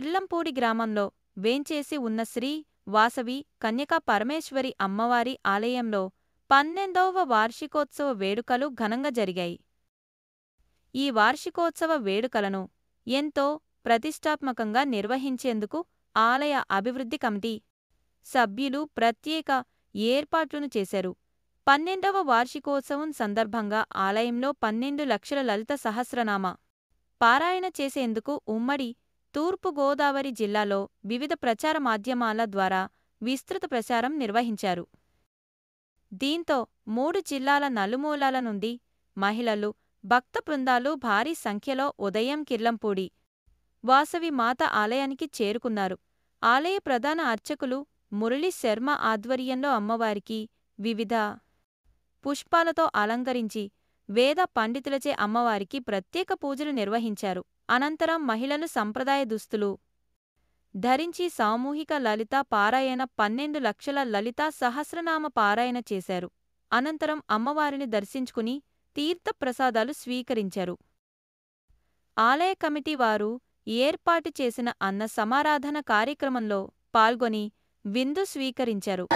కిర్లంపూడి గ్రామంలో వేంచేసి ఉన్న శ్రీ వాసవి కన్యకా పరమేశ్వరి అమ్మవారి ఆలయంలో 12వ వార్షికోత్సవ వేడుకలు ఘనంగా జరిగాయి. ఈ వార్షికోత్సవ వేడుకలను ఎంతో ప్రతిష్టాత్మకంగా నిర్వహించేందుకు ఆలయ అభివృద్ధి కమిటీ సభ్యులు ప్రత్యేక ఏర్పాట్లను చేశారు. 12వ వార్షికోత్సవం సందర్భంగా ఆలయంలో 12 లక్షల లలిత సహస్రనామ పారాయణ చేసేందుకు ఉమ్మడి తూర్పుగోదావరి జిల్లాలో వివిధ ప్రచార మాధ్యమాల ద్వారా విస్తృత ప్రచారం నిర్వహించారు. దీంతో 3 జిల్లాల నలుమూలల నుండి మహిళలు, భక్త బృందాలు భారీ సంఖ్యలో ఉదయం కిర్లంపూడి వాసవి మాత ఆలయానికి చేరుకున్నారు. ఆలయ ప్రధాన అర్చకులు మురళీ శర్మ ఆధ్వర్యంలో అమ్మవారికి వివిధ పుష్పాలతో అలంకరించి వేద పండితులచే అమ్మవారికి ప్రత్యేక పూజలు నిర్వహించారు. అనంతరం మహిళలు సంప్రదాయ దుస్తులు ధరించి సామూహిక లలిత పారాయణ 12 లక్షల లలితా సహస్రనామ పారాయణ చేశారు. అనంతరం అమ్మవారిని దర్శించుకుని తీర్థ ప్రసాదాలు స్వీకరించారు. ఆలయ కమిటీ వారు ఏర్పాటు చేసిన అన్న సమారాధన కార్యక్రమంలో పాల్గొని విందు స్వీకరించారు.